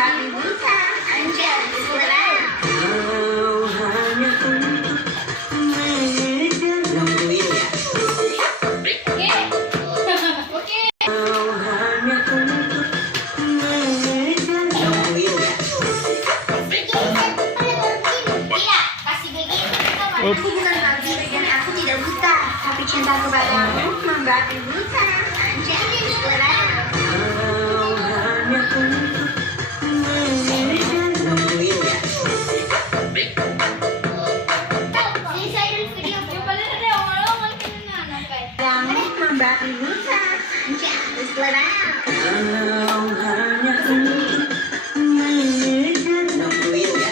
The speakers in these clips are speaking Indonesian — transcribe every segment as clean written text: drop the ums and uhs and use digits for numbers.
membagi buta anjay selera. Kau hanya untuk mengejar nungguin ya. Oke. Kau hanya untuk mengejar nungguin ya. Iya, kasih begitu. Aku bukan babi dan aku tidak buta, tapi cinta kepadamu membagi buta anjay selera. Kau hanya untuk mengejar nungguin ya. Kamu membagi buta anjay selera. Kau hanya untuk mengejar nungguin ya.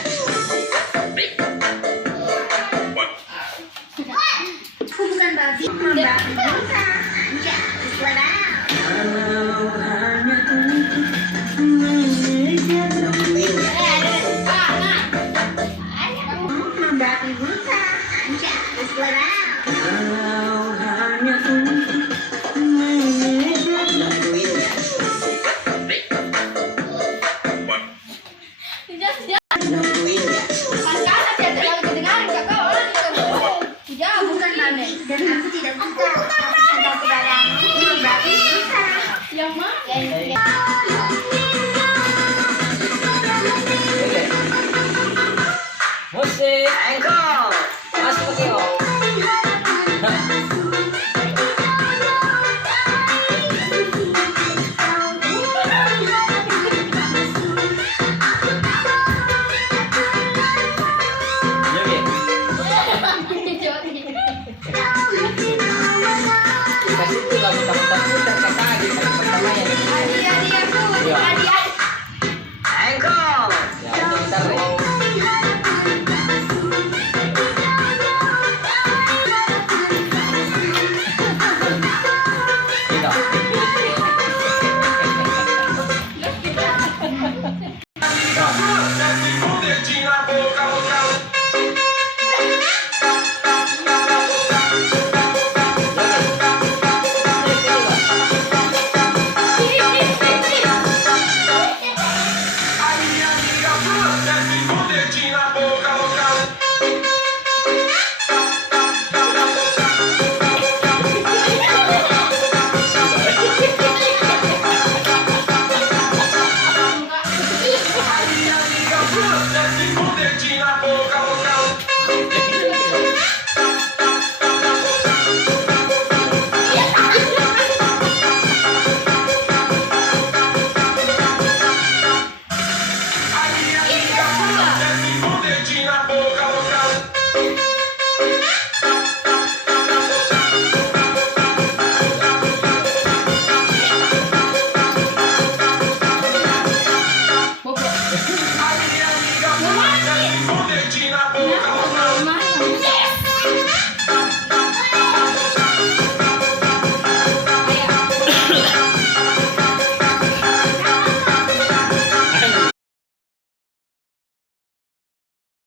Aku bukan babi membagi buta anjay selera. Kau hanya untuk mengejar nungguin ya. Membagi buta anjay selera. Kau hanya untuk mengejar nungguin ya. Nungguin ya. Aku bukan babi dan aku tidak buta, tapi cinta kepadamu membagi buta. Yang mana? Musik, engkol, masuk ke kau. Kasih itu lagu takut-takut kata adik pertama yang Engkol. ya itu gitar deh. Gitu.